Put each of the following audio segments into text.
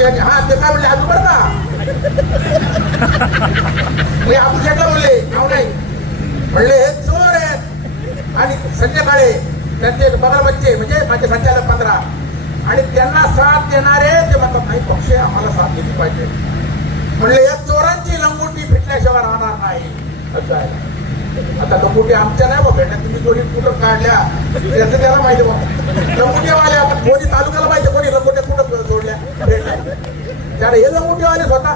यांनी हा ते काय म्हणले अजून बरं का मी आपण शेटला बोलले नाव नाही म्हणले हे चोर आहेत आणि संध्याकाळी त्यांचे बघा बच्चे म्हणजे माझे संचालक पंधरा आणि त्यांना साथ देणारे ते म्हणतात नाही पक्ष आम्हाला साथ दिली पाहिजे म्हणले या चोरांची लंगोटी फिटल्याशिवाय राहणार नाही असं आहे आता लंगोटी आमच्या नाही बघ भेटल्या तुम्ही कोणी कुठं काढल्या त्याचं त्याला माहिती बघ लंगोटीवाले कोणी तालुक्याला अरे हे लंगोटीवाले स्वतः.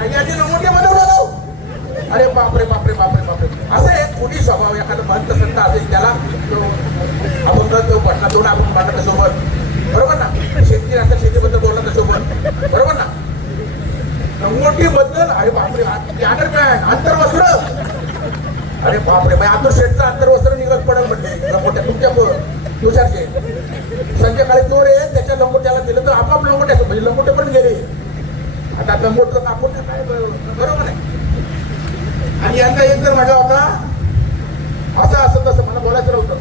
आणि यांनी लंगोटी बनवलं अरे बापरे बापरे बापरे बापरे. असं एक कुणी स्वभाव एखादा भक्त संत असेल त्याला आपण तो पटना दोन आपण म्हणत सोबत बरोबर ना? शेती असेल शेतीबद्दल बोलत सोबत बरोबर ना? लंगोटी बद्दल अरे बापरे अंडरपॅन्ट अंतर्वस्त्र. अरे बापरे मग आतूर शेटचं अंतर्वस्त्र निघत पडत म्हणते. लंगोट्या तुमच्या तुषारचे. संध्याकाळी चोर आहे त्याच्या लंगोट्याला दिलं तर आपाप लंगोट्या म्हणजे लंगोटे पण गेले. आता लंगोटचं कापून काय? बरोबर आहे. आणि यांचा एक जर म्हटला होता असं असं तसं मला बोलायचं नव्हतं.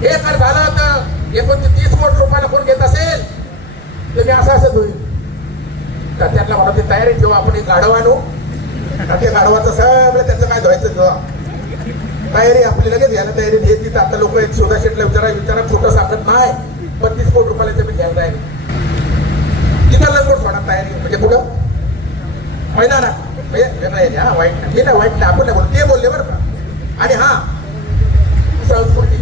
हे जर झालं होतं एकोणतीस तीस कोटी रुपयाला कोण घेत असेल तर मी असं असं होईल. तर त्यांना म्हणा ती तयारी ठेवा आपण एक गाढव आणू. आणि त्या गाढवाचं सगळं त्याचं काय धुवायचं जेव्हा तयारी आपली लगेच घ्यायला तयारी घेत तिथं आता लोक एक शोधा शेटला विचारा विचारा छोटं साखत नाही. पण तीस कोटी रुपयाला मी घ्यायला तयारी तिथं लंगोट सोडा तयारी म्हणजे कुठं? मैदानात. म्हणजे हा वाईट ना हे ना वाईट ना आपण नाही बोलतो ते बोलले बरं का. आणि हा संस्कृती.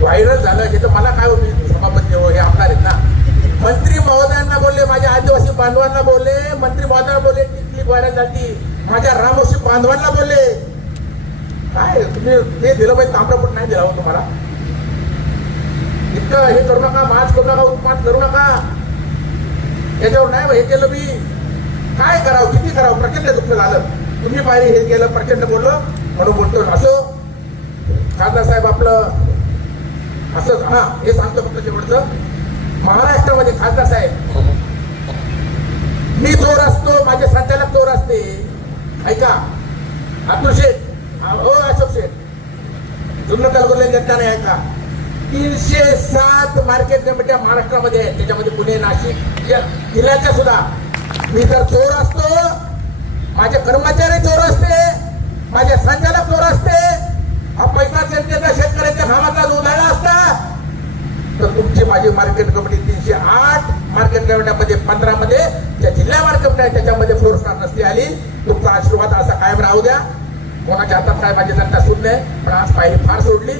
व्हायरल झालं हे तर मला काय होते? सभापती हो हे आमदार आहेत ना. मंत्री महोदयांना बोलले माझ्या आदिवासी बांधवांना बोलले मंत्री महोदयांना बोलले टिकली व्हायरल झाली माझ्या रामोशी बांधवांना बोलले. काय तुम्ही ते दिलं पाहिजे तांबडपट नाही दिला हो तुम्हाला. इतकं हे करू नका मास्क करू नका उत्पाद करू नका. याच्यावर नाही हे केलं मी. काय करावं? किती करावं? प्रचंड दुःख झालं. तुम्ही पाहिजे हे केलं प्रचंड बोललो. म्हणून बोलतो असो. खासदार साहेब आपलं असंच हा हे सांगतो फक्त शेवटचं. महाराष्ट्रामध्ये खासदार साहेब. मी चोर असतो माझे संचालक चोर असते. ऐका. अतुल शेठ. हो अशोक शेठ. जुन्न तालुक्याला जनता नाही ऐका. तीनशे सात मार्केट कमिट्या महाराष्ट्रामध्ये आहेत. त्याच्यामध्ये नाशिक या जिल्ह्याच्या सुद्धा. मी जर चोर असतो. माझे कर्मचारी चोर असते. माझे संचालक चोर असते. हा पैसा जनतेचा शेतकऱ्यांच्या घामाचा उधाळा असता तर तुमची माझी मार्केट कमिटी तीनशे आठ मार्केट कमिट्यामध्ये पंधरा मध्ये ज्या जिल्हा मार्केट कमिटी त्याच्यामध्ये फोर स्टार नसती आली. तुमचा आशीर्वाद असा कायम राहू द्या. कोणाच्या हातात काय माझी जनता सुद्धा पण आज पाहिली फार सोडली.